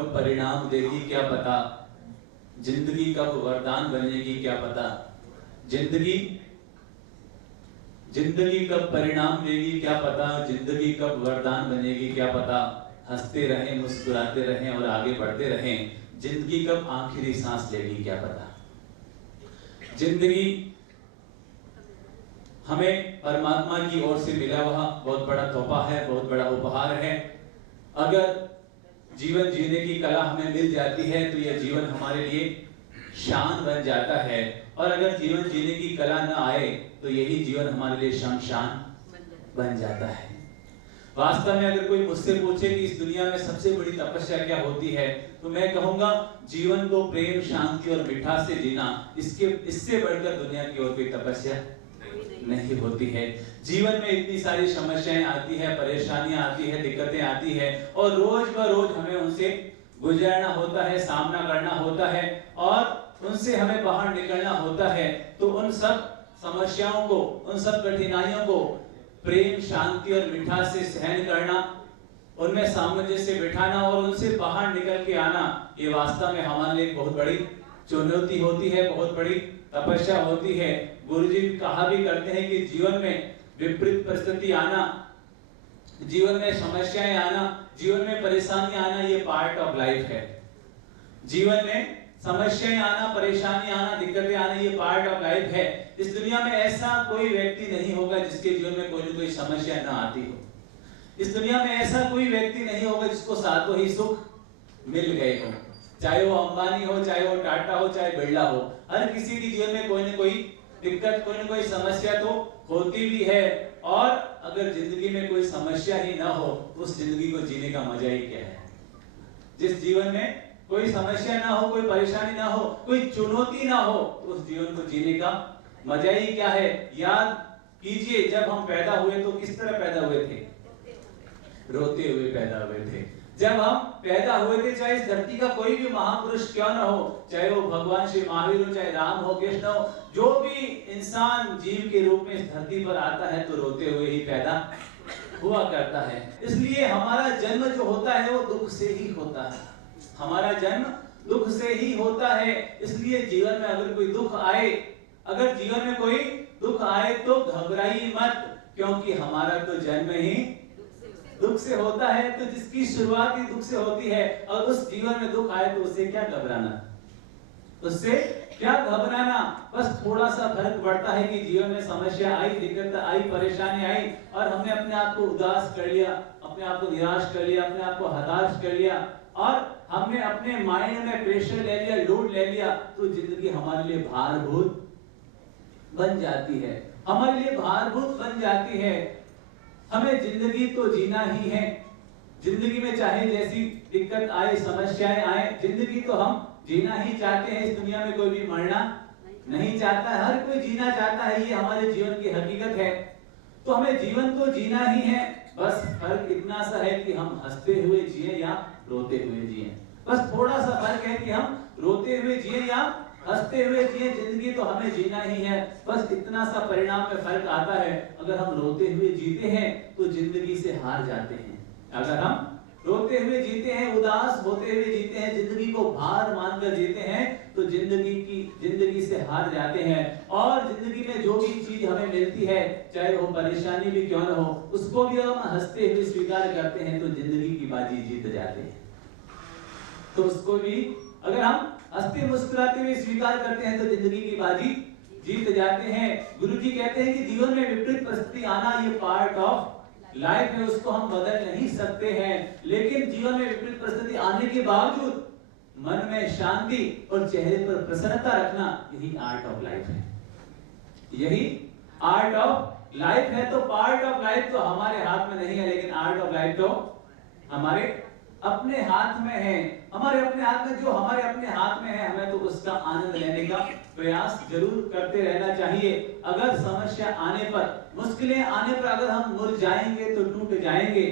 कब परिणाम देगी क्या पता, जिंदगी कब वरदान बनेगी क्या पता। जिंदगी कब परिणाम देगी क्या पता, जिंदगी कब वरदान बनेगी क्या पता। हंसते रहें, मुस्कुराते रहें और आगे बढ़ते रहें, जिंदगी कब आखिरी सांस लेगी क्या पता। जिंदगी हमें परमात्मा की ओर से मिला हुआ बहुत बड़ा तोहफा है, बहुत बड़ा उपहार है। अगर जीवन जीने की कला हमें मिल जाती है तो यह जीवन हमारे लिए शान बन जाता है, और अगर जीवन जीने की कला न आए तो यही जीवन हमारे लिए शमशान बन जाता है। वास्तव में अगर कोई मुझसे पूछे कि इस दुनिया में सबसे बड़ी तपस्या क्या होती है, तो मैं कहूंगा जीवन को प्रेम, शांति और मिठास से जीना, इससे बढ़कर दुनिया की और कोई तपस्या नहीं होती है। जीवन में इतनी सारी समस्याएं आती है, परेशानियां आती है, दिक्कतें आती है, और रोज ब रोज हमें उनसे गुजरना होता है, सामना करना होता है, और उनसे हमें बाहर निकलना होता है। तो उन सब समस्याओं को, उन सब कठिनाइयों को प्रेम, शांति और मिठास से सहन करना, उनमें सामंजस्य बिठाना और उनसे बाहर निकल के आना, ये वास्तव में हमारे लिए बहुत बड़ी चुनौती होती है, बहुत बड़ी तपस्या होती है। गुरुजी कहा भी करते हैं कि जीवन में विपरीत परिस्थिति आना, जीवन में समस्याएं आना, जीवन में परेशानियां आना, ये पार्ट ऑफ लाइफ है। जीवन में समस्याएं आना, परेशानी आना, दिक्कतें आना, ये पार्ट ऑफ लाइफ है। इस दुनिया में ऐसा कोई व्यक्ति नहीं होगा जिसके जीवन में कोई न कोई समस्या ना आती हो। इस दुनिया में ऐसा कोई व्यक्ति नहीं होगा जिसको सातों ही सुख मिल गए हो, चाहे वो अंबानी हो, चाहे वो टाटा हो, चाहे बिरला हो। हर किसी के जीवन में कोई न कोई दिक्कत, कोई न कोई समस्या तो होती भी है। और अगर जिंदगी में कोई समस्या ही ना हो, उस जिंदगी को जीने का मजा ही क्या है। जिस जीवन में कोई समस्या ना हो, कोई परेशानी ना हो, कोई चुनौती ना हो, तो उस जीवन को जीने का मजा ही क्या है। याद कीजिए, जब हम पैदा हुए तो किस तरह पैदा हुए थे? रोते हुए पैदा हुए थे। जब हम पैदा हुए थे, चाहे इस धरती का कोई भी महापुरुष क्यों ना हो, चाहे वो भगवान श्री महावीर हो, चाहे राम हो, कृष्ण हो, जो भी इंसान जीव के रूप में इस धरती पर आता है तो रोते हुए ही पैदा हुआ करता है। इसलिए हमारा जन्म जो होता है वो दुख से ही होता है। हमारा जन्म दुख से ही होता है। इसलिए जीवन में अगर कोई दुख आए, अगर जीवन में कोई दुख आए तो घबराइए मत, क्योंकि हमारा तो जन्म ही दुख से होता है। तो जिसकी शुरुआत ही दुख से होती है, और उस जीवन में दुख आए तो उससे क्या घबराना, उससे क्या घबराना। बस थोड़ा सा फर्क पड़ता है कि जीवन में समस्या आई, दिक्कत आई, परेशानी आई, और हमने अपने आप को उदास कर लिया, अपने आप को निराश कर लिया, अपने आप को हताश कर लिया, और हमने अपने माइंड में प्रेशर ले लिया, लोड ले लिया, तो जिंदगी हमारे लिए भारभूत बन जाती है, हमारे लिए भारभूत बन जाती है। हमें जिंदगी तो जीना ही है। जिंदगी में चाहे जैसी दिक्कत आए, समस्याएं आए, जिंदगी तो हम जीना ही चाहते हैं। इस दुनिया में कोई भी मरना नहीं चाहता है, हर कोई जीना चाहता है, ये हमारे जीवन की हकीकत है। तो हमें जीवन तो जीना ही है, बस फर्क इतना सा है कि हम हंसते हुए जिए या रोते हुए जिए। बस थोड़ा सा फर्क है कि हम रोते हुए जिए या हंसते हुए जिए। जिंदगी तो हमें जीना ही है, बस इतना सा परिणाम में फर्क आता है। अगर हम रोते हुए जीते हैं तो जिंदगी से हार जाते हैं। अगर हम रोते हुए जीते हैं, उदास होते हुए जीते हैं, जिंदगी को भार मानकर जीते हैं, तो जिंदगी से हार जाते हैं। और जिंदगी में जो भी चीज हमें मिलती है, चाहे वो परेशानी भी क्यों न हो, उसको भी हम हंसते हुए स्वीकार करते हैं तो जिंदगी की बाजी जीत जाते हैं। तो उसको भी अगर हम हंसते मुस्कुराते हुए स्वीकार करते हैं तो जिंदगी की बाजी जीत जाते हैं। गुरुजी कहते हैं कि जीवन में विपरीत परिस्थिति आना ये पार्ट ऑफ लाइफ है, उसको हम बदल नहीं सकते हैं। लेकिन जीवन में विपरीत परिस्थिति आने के बावजूद मन में शांति और चेहरे पर प्रसन्नता रखना, यही आर्ट ऑफ लाइफ है। यही आर्ट ऑफ लाइफ है। तो पार्ट ऑफ लाइफ तो हमारे हाथ में नहीं है, लेकिन आर्ट ऑफ लाइफ तो हमारे अपने हाथ में है। हमारे अपने हाथ में, जो हमारे अपने हाथ में है, हमें तो उसका आनंद लेने का प्रयास जरूर करते रहना चाहिए। अगर समस्या आने पर, मुश्किलें आने पर अगर हम मुरझाएंगे तो टूट जाएंगे,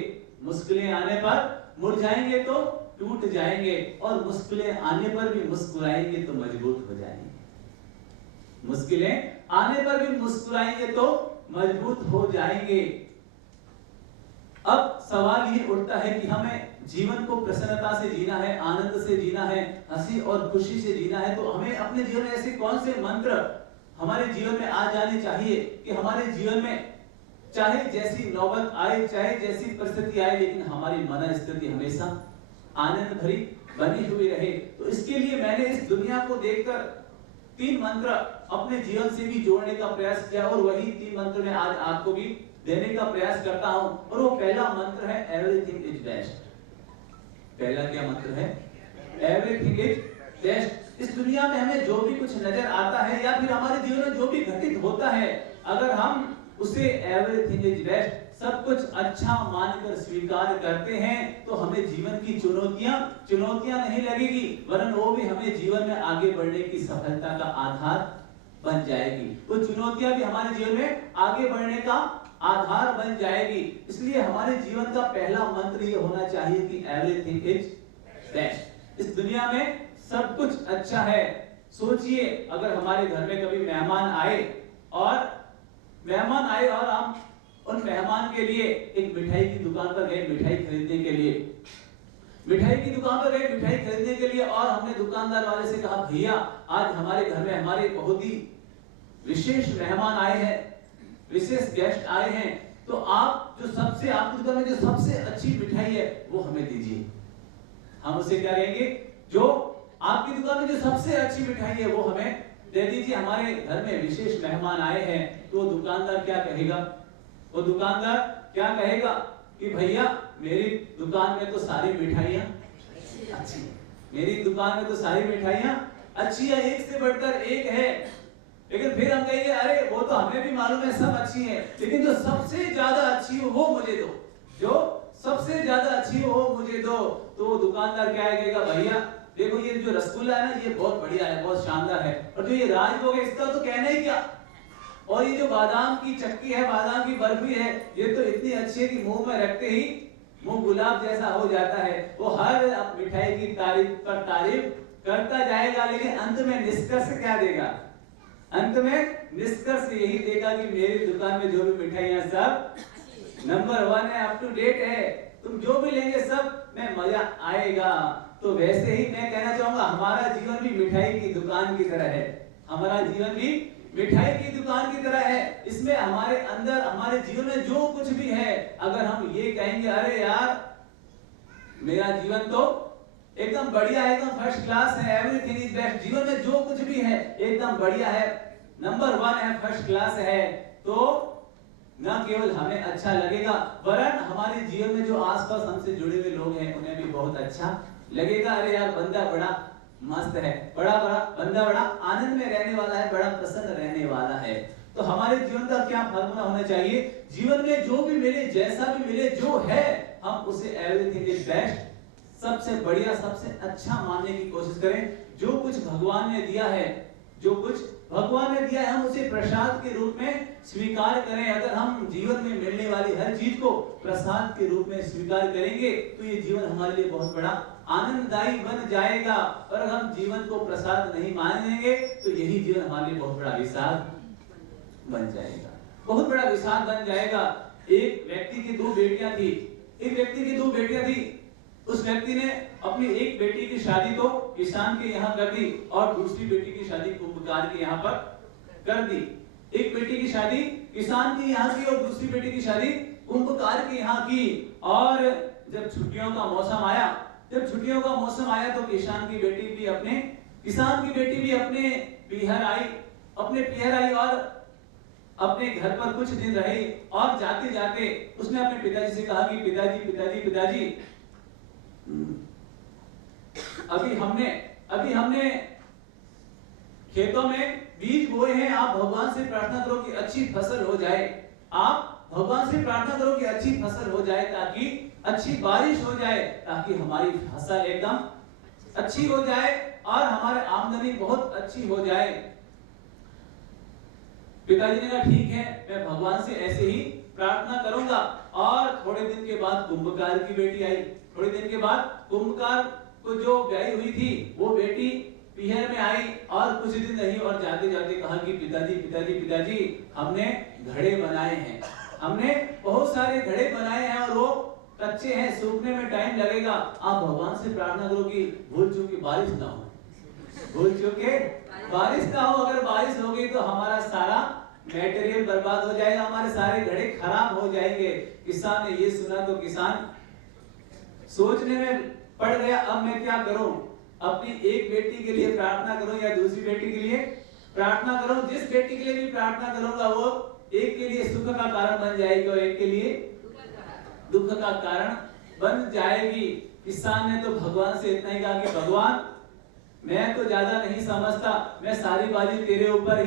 मुश्किलें आने पर मुरझाएंगे तो टूट जाएंगे, और मुश्किलें आने पर भी मुस्कुराएंगे तो मजबूत हो जाएंगे। मुश्किलें आने पर भी मुस्कुराएंगे तो मजबूत हो जाएंगे। अब सवाल ये उठता है कि हमें जीवन को प्रसन्नता से जीना है, आनंद से जीना है, हंसी और खुशी से जीना है, तो हमें अपने जीवन में ऐसे कौन से मंत्र हमारे जीवन में आ जाने चाहिए कि हमारे जीवन में चाहे जैसी नौबत आए, चाहे जैसी परिस्थिति आए, लेकिन हमारी मन स्थिति हमेशा आनंद भरी बनी हुई रहे। तो इसके लिए मैंने इस दुनिया को देखकर 3 मंत्र अपने जीवन से भी जोड़ने का प्रयास किया और वही 3 मंत्र में आज आपको भी देने का प्रयास करता हूं। और वो पहला मंत्र है एवरीथिंग इज बेस्ट। पहला क्या मंत्र है? Everything is best. इस दुनिया में हमें जो भी कुछ नजर आता है या फिर हमारे जीवन में जो भी घटित होता है, अगर हम उसे एवरीथिंग इज बेस्ट, सब कुछ अच्छा मानकर स्वीकार करते हैं, तो हमें जीवन की चुनौतियां नहीं लगेगी, वरन वो भी हमें जीवन में आगे बढ़ने की सफलता का आधार बन जाएगी। वो चुनौतियां भी हमारे जीवन में आगे बढ़ने का आधार बन जाएगी। इसलिए हमारे जीवन का पहला मंत्र ये होना चाहिए कि एवरीथिंग इज बेस्ट। इस दुनिया में सब कुछ अच्छा है। सोचिए, अगर हमारे घर में कभी मेहमान आए और हम उन मेहमान के लिए एक मिठाई की दुकान पर गए मिठाई खरीदने के लिए, और हमने दुकानदार वाले से कहा, भैया आज हमारे घर में हमारे बहुत ही विशेष मेहमान आए हैं, विशेष गेस्ट आए हैं, तो आप जो सबसे आपकी दुकान में जो सबसे अच्छी मिठाई है वो हमें दीजिए। हम उसे क्या कहेंगे? जो आपकी दुकान में जो सबसे अच्छी मिठाई है वो हमें दे दीजिए, हमारे घर में विशेष मेहमान आए हैं। तो दुकानदार क्या कहेगा? वो दुकानदार क्या कहेगा कि भैया मेरी दुकान में तो सारी मिठाइयां अच्छी है, मेरी दुकान में तो सारी मिठाइयां अच्छी है, एक से बढ़कर एक है। लेकिन फिर हम कहेंगे, अरे वो तो हमें भी मालूम है सब अच्छी है, लेकिन जो सबसे ज्यादा अच्छी हो वो मुझे दो, जो सबसे ज्यादा अच्छी हो वो मुझे दो। तो वो दुकानदार क्या कहेगा? भैया देखो ये जो रसगुल्ला है ना, ये बहुत बढ़िया है, बहुत शानदार है, और जो ये राजभोग है इसका तो कहना ही क्या, और ये जो बादाम की चक्की है, बादाम की बर्फी है, ये तो इतनी अच्छी है कि मुंह में रखते ही मुंह गुलाब जैसा हो जाता है। वो हर मिठाई की तारीफ पर तारीफ करता जाएगा, लेकिन अंत में निष्कर्ष क्या देगा? अंत में निष्कर्ष यही देगा कि मेरी दुकान में जो भी मिठाइयां सब नंबर 1 है, अप टू डेट है, तुम जो भी लेंगे सब में मजा आएगा। तो वैसे ही मैं कहना चाहूंगा, हमारा जीवन भी मिठाई की दुकान की तरह है, हमारा जीवन भी मिठाई की दुकान की तरह है। इसमें हमारे अंदर हमारे जीवन में जो कुछ भी है, अगर हम ये कहेंगे, अरे यार मेरा जीवन तो एकदम बढ़िया है, एकदम फर्स्ट क्लास है, एवरीथिंग इज बेस्ट, जीवन में जो कुछ भी है एकदम बढ़िया है, नंबर 1 है, फर्स्ट क्लास है, तो न केवल हमें अच्छा लगेगा, वरन हमारे जीवन में जो आसपास हमसे जुड़े हुए लोग हैं उन्हें भी बहुत अच्छा लगेगा। अरे यार बंदा बड़ा मस्त है, बंदा बड़ा आनंद में रहने वाला है, बड़ा प्रसन्न रहने वाला है। तो हमारे जीवन का क्या फॉर्मूला होना चाहिए? जीवन में जो भी मिले, जैसा भी मिले, जो है हम उसे एवरीथिंग इज बेस्ट, सबसे बढ़िया, सबसे अच्छा मानने की कोशिश करें। जो कुछ भगवान ने दिया है, जो कुछ भगवान ने दिया है, हम उसे प्रसाद के रूप में स्वीकार करें। अगर हम जीवन में मिलने वाली हर चीज को प्रसाद के रूप में स्वीकार करेंगे तो ये जीवन हमारे लिए बहुत बड़ा आनंददायी बन जाएगा। और अगर हम जीवन को प्रसाद नहीं मानेंगे तो यही जीवन हमारे लिए बहुत बड़ा विषाद बन जाएगा, बहुत बड़ा विषाद बन जाएगा। एक व्यक्ति की 2 बेटियां थी, उस व्यक्ति ने अपनी एक बेटी की शादी तो किसान के यहाँ कर दी और दूसरी बेटी की शादी कुंभकार के यहाँ पर कर दी। एक बेटी की शादी किसान के यहाँ की और दूसरी बेटी की शादी कुंभकार के यहाँ की। और जब छुट्टियों का मौसम आया तो किसान की बेटी भी अपने पीहर आई और अपने घर पर कुछ दिन रही। और जाते जाते उसने अपने पिताजी से कहा कि पिताजी अभी हमने खेतों में बीज बोए हैं, आप भगवान से प्रार्थना करो कि अच्छी फसल हो जाए, ताकि अच्छी बारिश हो जाए, ताकि हमारी फसल एकदम अच्छी हो जाए और हमारी आमदनी बहुत अच्छी हो जाए। पिताजी ने कहा ठीक है, मैं भगवान से ऐसे ही प्रार्थना करूंगा। और थोड़े दिन के बाद कुंभकार की बेटी आई। थोड़े दिन के बाद कुंभकार को जो ब्याही हुई थी वो बेटी पीहर में आई और कुछ दिन रही और जाते जाते कहा कि पिताजी हमने घड़े बनाए हैं, हमने बहुत सारे घड़े बनाए हैं और वो कच्चे हैं, सूखने में टाइम लगेगा। आप भगवान से प्रार्थना करो कि भूल चूक के बारिश ना हो, भूल चूक के बारिश ना हो। अगर बारिश हो गई तो हमारा सारा मटेरियल बर्बाद हो जाएगा, हमारे सारे घड़े खराब हो जाएंगे। किसान ने ये सुना तो किसान सोचने में पड़ गया, अब मैं क्या करूं? अपनी एक बेटी के लिए प्रार्थना करूं या दूसरी बेटी के लिए प्रार्थना करूं? जिस बेटी के लिए भी प्रार्थना करूंगा वो एक के लिए सुख का कारण बन जाएगी और एक के लिए दुख का कारण बन जाएगी। किसान ने तो भगवान से इतना ही कहा कि भगवान मैं तो ज्यादा नहीं समझता, मैं सारी बाजी तेरे ऊपर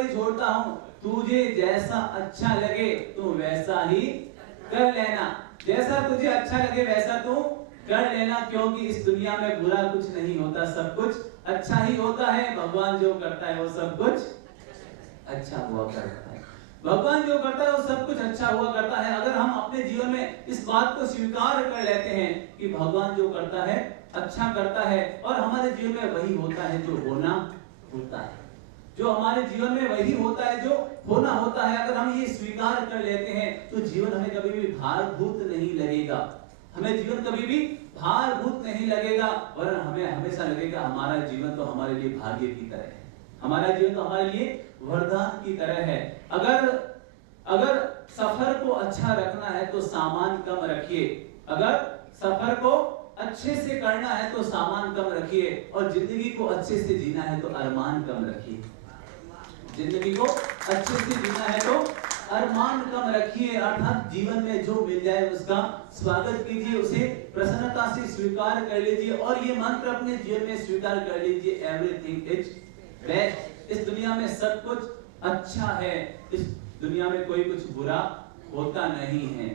ही छोड़ता हूँ। तुझे जैसा अच्छा लगे तू वैसा ही कर लेना, जैसा तुझे अच्छा लगे वैसा तू कर लेना, क्योंकि इस दुनिया में बुरा कुछ नहीं होता, सब कुछ अच्छा ही होता है। भगवान जो करता है वो सब कुछ अच्छा हुआ करता है, भगवान जो करता है वो सब कुछ अच्छा हुआ करता है। अगर हम अपने जीवन में इस बात को स्वीकार कर लेते हैं कि भगवान जो करता है अच्छा करता है और हमारे जीवन में वही होता है जो होना होता है, जो हमारे जीवन में वही होता है जो होना होता है। अगर हम ये स्वीकार कर लेते हैं तो जीवन हमें कभी भी भारभूत नहीं लगेगा, हमें जीवन कभी भी भारभूत नहीं लगेगा, वरन हमें हमेशा लगेगा हमारा जीवन तो हमारे लिए भाग्य की तरह है, हमारा जीवन तो हमारे लिए वरदान की तरह है। अगर सफर को अच्छा रखना है तो सामान कम रखिए, अगर सफर को अच्छे से करना है तो सामान कम रखिए, और जिंदगी को अच्छे से जीना है तो अरमान कम रखिए, जिंदगी को अच्छे से जीना है तो अरमान कम रखिए। अर्थात जीवन में जो मिल जाए उसका स्वागत कीजिए, उसे प्रसन्नता से स्वीकार कर लीजिए और ये मंत्र अपने जीवन में स्वीकार कर लीजिए, एवरीथिंग इज बेस्ट। इस दुनिया में सब कुछ अच्छा है, इस दुनिया में कोई कुछ बुरा होता नहीं है।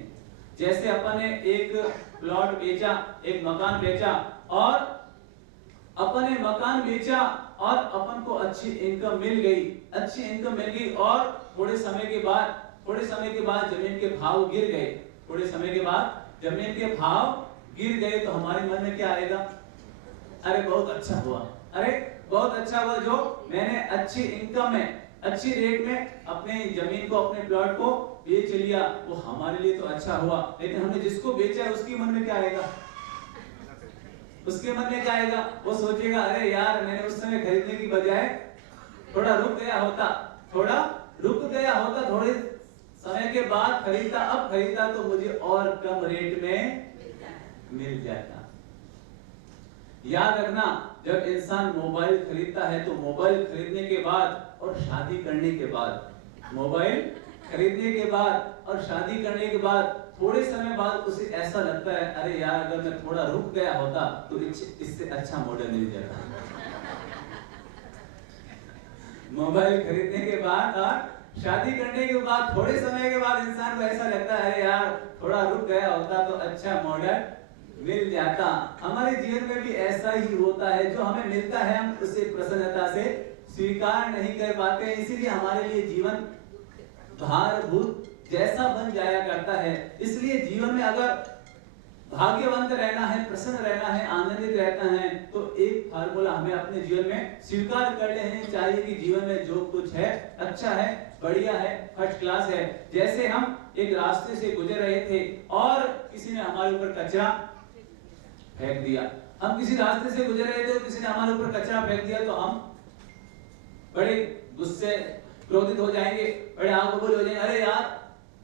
जैसे अपन ने एक प्लॉट बेचा, एक मकान बेचा, और अपन ने मकान बेचा और अपन को अच्छी इनकम मिल गई, और थोड़े समय के बाद जमीन के भाव गिर गए, तो हमारे मन में क्या आएगा? अरे बहुत अच्छा हुआ, जो मैंने अच्छी इनकम में, अच्छी रेट में अपने जमीन को, अपने प्लॉट को बेच लिया, वो हमारे लिए तो अच्छा हुआ। लेकिन हमने जिसको बेचा है उसके मन में क्या आएगा? वो सोचेगा अरे यार मैंने उस समय खरीदने की बजाय थोड़ा रुक गया होता, थोड़े समय के बाद खरीदता तो मुझे और कम रेट में मिल जाता। याद रखना, जब इंसान मोबाइल खरीदता है तो मोबाइल खरीदने के बाद और शादी करने के बाद, थोड़े समय बाद उसे ऐसा लगता है अरे यार अगर मैं थोड़ा रुक गया होता तो इससे अच्छा मॉडल मिल जाता। मोबाइल खरीदने के बाद और शादी करने के बाद थोड़े समय के बाद इंसान को ऐसा लगता है अरे यार थोड़ा रुक गया होता तो अच्छा मॉडल मिल जाता। हमारे जीवन में भी ऐसा ही होता है, जो हमें मिलता है हम उसे प्रसन्नता से स्वीकार नहीं कर पाते हैं, इसीलिए हमारे लिए जीवन भारभूत जैसा बन जाया करता है। इसलिए जीवन में अगर भाग्यवंत रहना है, प्रसन्न रहना है, आनंदित रहना है, तो एक फार्मूला हमें अपने जीवन में स्वीकार कर लेनी चाहिए कि जीवन में जो कुछ है अच्छा है, बढ़िया है, फर्स्ट क्लास है। जैसे हम एक रास्ते से गुजर रहे थे और किसी ने हमारे ऊपर कचरा फेंक दिया, हम किसी रास्ते से गुजर रहे थे और किसी ने हमारे ऊपर कचरा फेंक दिया, तो हम बड़े गुस्से क्रोधित हो जाएंगे, बड़े आग बबूल हो जाएंगे, अरे यार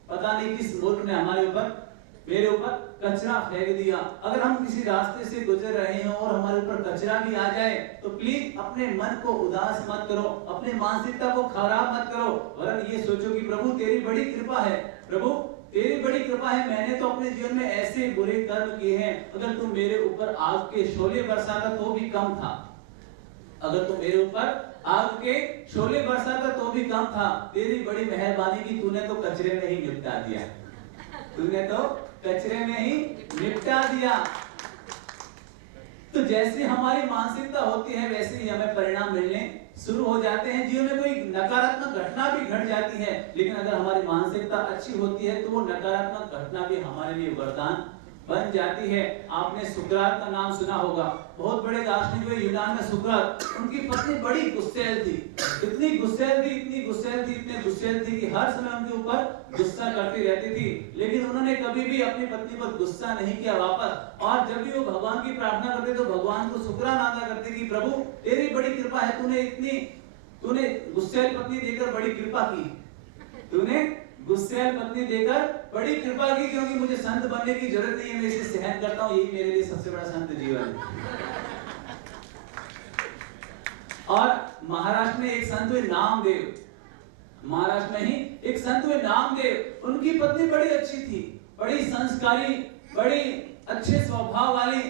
पता नहीं किस मूर्ख ने मेरे ऊपर कचरा फेंक दिया। अगर हम किसी रास्ते से गुजर रहे हैं और हमारे ऊपर कचरा भी आ जाए तो प्लीज अपने मन को उदास मत करो, अपने मानसिकता को खराब मत करो, वरन ये सोचो कि प्रभु तेरी बड़ी कृपा है, मैंने तो अपने जीवन में ऐसे बुरे कर्म किए हैं, अगर तुम मेरे ऊपर आग के शोले बरसाता तो भी कम था, तेरी बड़ी मेहरबानी की तूने तो कचरे में ही निपटा दिया। तो जैसे हमारी मानसिकता होती है वैसे ही हमें परिणाम मिलने शुरू हो जाते हैं। जीवन में कोई नकारात्मक घटना भी घट जाती है, लेकिन अगर हमारी मानसिकता अच्छी होती है तो वो नकारात्मक घटना भी हमारे लिए वरदान बन जाती है। आपने सुकरात का नाम सुना होगा, बहुत बड़े दार्शनिक हुए यूनान में सुकरात। उनकी पत्नी बड़ी गुस्सैल थी, इतनी गुस्सैल थी, इतनी गुस्सैल थी, इतने गुस्सैल थी कि हर समय उनके ऊपर गुस्सा करती रहती थी। लेकिन उन्होंने कभी भी अपनी पत्नी पर गुस्सा नहीं किया वापस। और जब भी वो भगवान की प्रार्थना करते तो भगवान को शुक्राना अदा करते कि प्रभु तेरी बड़ी कृपा है, तूने गुस्सैल पत्नी देकर बड़ी कृपा की, तूने गुस्सैल पत्नी देकर बड़ी कृपा की, क्योंकि मुझे संत बनने की जरूरत नहीं है, मैं इसे सहन करता हूं, यही मेरे लिए सबसे बड़ा संत जीवन है। और महाराष्ट्र में एक संत हुए नामदेव, महाराष्ट्र में ही एक संत हुए नामदेव, उनकी पत्नी बड़ी अच्छी थी, बड़ी संस्कारी, बड़ी अच्छे स्वभाव वाली,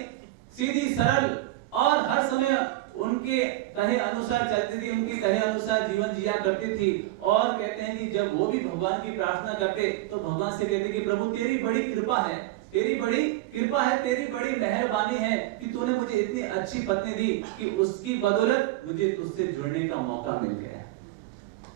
सीधी सरल, और हर समय उनके कहे अनुसार चलती थी, उनके कहे अनुसार जीवन जिया करती थी। और कहते हैं कि जब वो भी भगवान की प्रार्थना करते तो भगवान से कहते कि प्रभु तेरी बड़ी कृपा है, तेरी बड़ी कृपा है, तेरी बड़ी मेहरबानी है कि तूने मुझे इतनी अच्छी पत्नी दी कि उसकी बदौलत मुझे तुझसे जुड़ने का मौका मिल गया।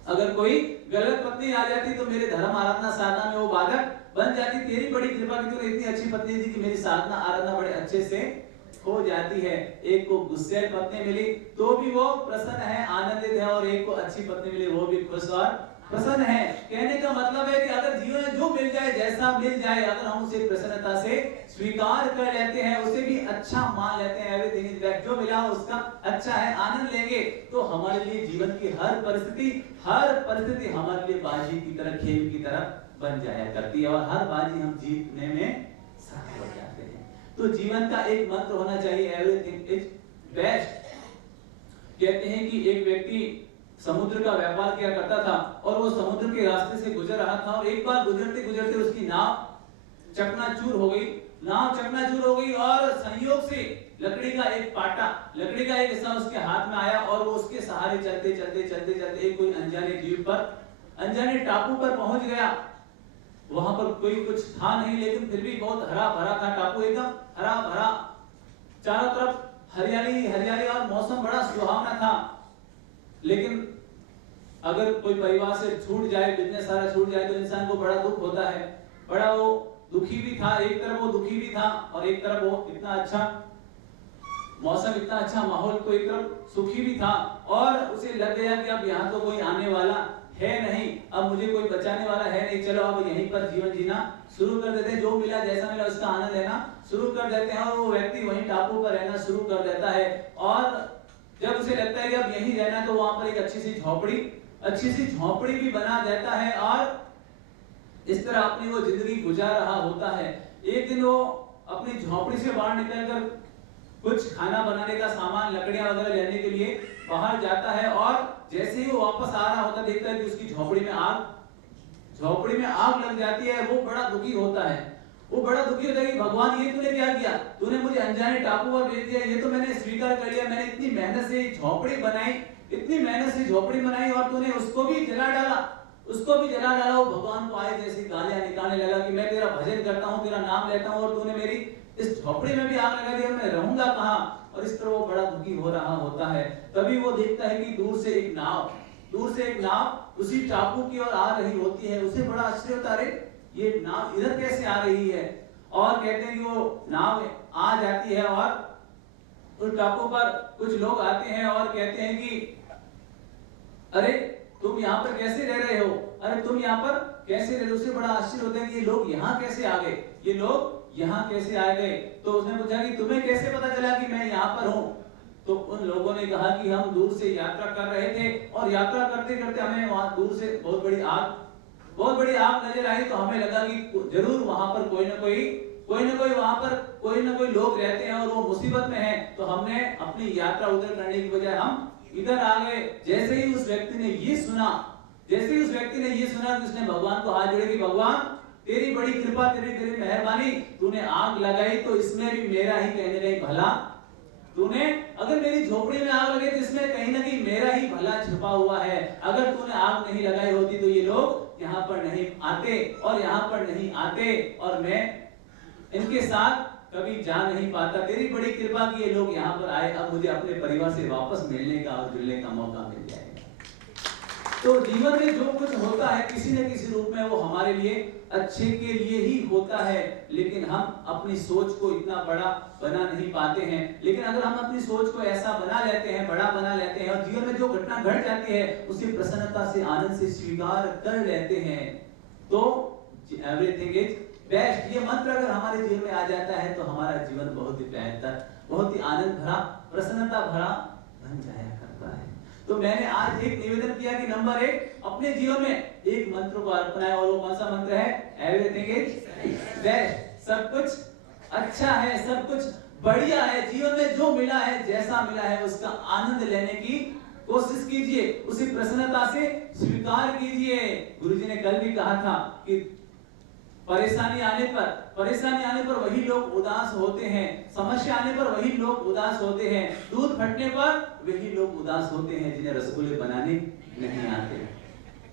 अगर कोई गलत पत्नी आ जाती तो मेरे धर्म आराधना साधना में वो बाधक बन जाती। तेरी बड़ी कृपा की तूने इतनी अच्छी पत्नी दी कि मेरी साधना आराधना बड़े अच्छे से हो जाती है। एक को गुस्सैल पत्नी मिली तो भी वो प्रसन्न है, आनंदित है, और एक को अच्छी पत्नी मिली वो भी खुश और प्रसन्न है। कहने का मतलब है कि अगर जीवन में जो मिल जाए, जैसा मिल जाए, अगर हम उसे प्रसन्नता से स्वीकार कर लेते हैं, उसे भी अच्छा मान लेते हैं, एवरीथिंग इज बैक, जो मिला उसका अच्छा है, आनंद लेंगे, तो हमारे लिए जीवन की हर परिस्थिति हमारे लिए बाजी की तरह, खेल की तरह बन जाया करती है, और हर बाजी हम जीतने में सफल हो जाते हैं। तो जीवन का एक मंत्र होना चाहिए, एवरीथिंग इज बेस्ट। कहते हैं कि एक व्यक्ति समुद्र का व्यापार किया करता था और वो समुद्र के रास्ते से गुजर रहा था, और एक बार गुजरते गुजरते उसकी नाव चकनाचूर हो गई, और संयोग से लकड़ी का एक पाटा, लकड़ी का एक हिस्सा उसके हाथ में आया, और वो उसके सहारे चलते चलते एक कोई अनजाने द्वीप पर, अनजाने टापू पर पहुंच गया। वहां पर कोई कुछ था नहीं, लेकिन फिर भी बहुत हरा भरा था टापू, एकदम हरा भरा, चारों तरफ हरियाली हरियाली, और मौसम बड़ा सुहावना था। लेकिन अगर कोई परिवार से छूट जाए, बिजनेस सारा छूट जाए, तो इंसान को बड़ा दुख होता है, बड़ा वो दुखी भी था। एक तरफ वो दुखी भी था और एक तरफ वो इतना अच्छा मौसम, इतना अच्छा माहौल, तो एक तरफ सुखी भी था, और उसे लग गया कि अब यहाँ तो कोई आने वाला है नहीं, अब मुझे कोई बचाने वाला है नहीं, चलो अब यहीं पर जीवन जीना शुरू कर देते हैं, जो मिला जैसा मिला उसका आनंद लेना शुरू कर देते हैं। और वो व्यक्ति वहीं टापू पर रहना शुरू कर देता है, और जब उसे लगता है कि अब यहीं रहना, तो वहां पर एक अच्छी सी झोपड़ी भी बना देता है, और इस तरह अपनी वो जिंदगी गुजार रहा होता है। एक दिन वो अपनी झोपड़ी से बाहर निकलकर कुछ खाना बनाने का सामान, लकड़ियां वगैरह लेने के लिए बाहर जाता है, और जैसे ही वो वापस आ रहा होता देखता है कि उसकी झोपड़ी में आग लग जाती है। वो बड़ा दुखी होता है, कि भगवान ये तूने क्या किया, तूने मुझे अनजाने टापू पर भेज दिया, ये तो मैंने स्वीकार कर लिया, मैंने इतनी मेहनत से झोपड़ी बनाई और तूने उसको भी जला डाला। वो भगवान को आए जैसी गालियां निकालने लगा कि मैं तेरा भजन करता हूँ, तेरा नाम लेता हूँ, और तूने मेरी इस झोपड़ी में भी आग लगा दी, मैं रहूंगा कहाँ। और इस तरह वो बड़ा दुखी हो रहा होता है। तभी वो देखता है कि दूर से एक नाव उसी टापू की ओर आ रही होती है। उसे बड़ा आश्चर्य होता है, ये नाव इधर कैसे आ रही है। और कहते हैं कि वो नाव आ जाती है, और उस टापू पर कुछ लोग आते हैं और कहते हैं कि अरे तुम यहाँ पर कैसे रह रहे हो, उसे बड़ा आश्चर्य होता है कि ये लोग यहाँ कैसे आ गए। तो उसने पूछा कि तुम्हें कैसे पता चला कि मैं यहाँ पर हूँ। तो उन लोगों ने कहा कि हम दूर से यात्रा कर रहे थे, और यात्रा करते करते हमें वहां दूर से बहुत बड़ी आग नजर आई, तो हमें लगा कि जरूर वहां पर कोई ना कोई लोग रहते हैं और वो मुसीबत में हैं, तो हमने अपनी यात्रा उधर करने की बजाय हम इधर आ गए। जैसे ही उस व्यक्ति ने ये सुना कि उसने भगवान को हाथ जोड़े कि भगवान तेरी बड़ी कृपा, तेरी मेहरबानी, तूने आग लगाई तो इसमें भी मेरा ही कहने नहीं भला, तूने अगर मेरी झोपड़ी में आग लगे तो इसमें कहीं ना कहीं मेरा ही भला छिपा हुआ है। अगर तूने आग नहीं लगाई होती तो ये लोग यहाँ पर नहीं आते और मैं इनके साथ कभी जा नहीं पाता। तेरी बड़ी कृपा की ये लोग यहाँ पर आए, अब मुझे अपने परिवार से वापस मिलने का और जुड़ने का मौका मिल जाएगा। तो जीवन में जो कुछ होता है किसी न किसी रूप में वो हमारे लिए अच्छे के लिए ही होता है, लेकिन हम अपनी सोच को इतना बड़ा बना नहीं पाते हैं। लेकिन अगर हम अपनी सोच को ऐसा बना लेते हैं, बड़ा बना लेते हैं और जीवन में जो घटना घट जाती है उसे प्रसन्नता से, आनंद से स्वीकार कर लेते हैं, तो एवरीथिंग इज बेस्ट। ये मंत्र अगर हमारे जीवन में आ जाता है तो हमारा जीवन बहुत ही बेहतर, बहुत ही आनंद भरा, प्रसन्नता भरा बन जाया करता है। तो मैंने आज एक निवेदन किया कि नंबर 1 अपने जीवन में एक मंत्र को अपनाएं, और वो कौन सा मंत्र है? Everything is best. सब कुछ अच्छा है, सब कुछ बढ़िया है, जीवन में जो मिला है, जैसा मिला है उसका आनंद लेने की कोशिश कीजिए, उसे प्रसन्नता से स्वीकार कीजिए। गुरुजी ने कल भी कहा था कि परेशानी आने पर वही लोग उदास होते हैं, समस्या आने पर वही लोग उदास होते हैं, दूध फटने पर वही लोग उदास होते हैं जिन्हें रसगुल्ले बनाने नहीं आते।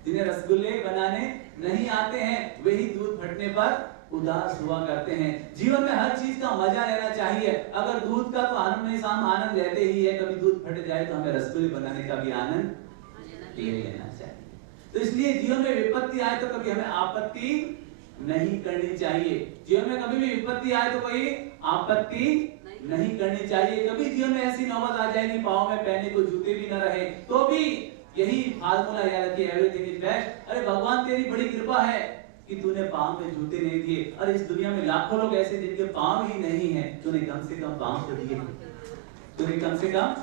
जिन्हें रसगुल्ले बनाने नहीं आते हैं वही दूध फटने पर उदास हुआ करते हैं। जीवन में हर चीज का मजा लेना चाहिए। अगर दूध का तो आनंद लेते ही है, कभी दूध फट जाए तो हमें रसगुल्ले बनाने का भी आनंद ले लेना चाहिए। तो इसलिए जीवन में विपत्ति आए तो कभी हमें आपत्ति नहीं करनी चाहिए। जीवन में कभी भी विपत्ति आए तो कोई आपत्ति नहीं करनी चाहिए। कभी जीवन में ऐसी नौबत आ जाए कि पाँव में पहनने को जूते भी न रहे तो भी यही फार्मूला याद रखिए, एवरीथिंग इज बेस्ट। अरे भगवान तेरी बड़ी कृपा है कि तूने पाँव में जूते नहीं दिए। अरे इस दुनिया में लाखों लोग ऐसे जिनके पाँव ही नहीं है, तूने कम से कम पाँव तो दिए, तूने कम से कम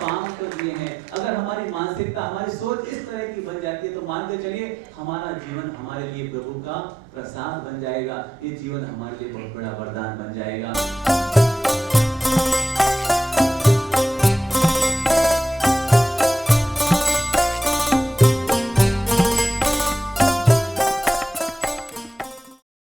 पाँव तो दिए हैं। अगर हमारी मानसिकता, हमारी सोच इस तरह की बन जाती है तो मान के चलिए हमारा जीवन हमारे लिए प्रभु का प्रसाद बन जाएगा। ये जीवन हमारे लिए बहुत बड़ा वरदान बन जाएगा।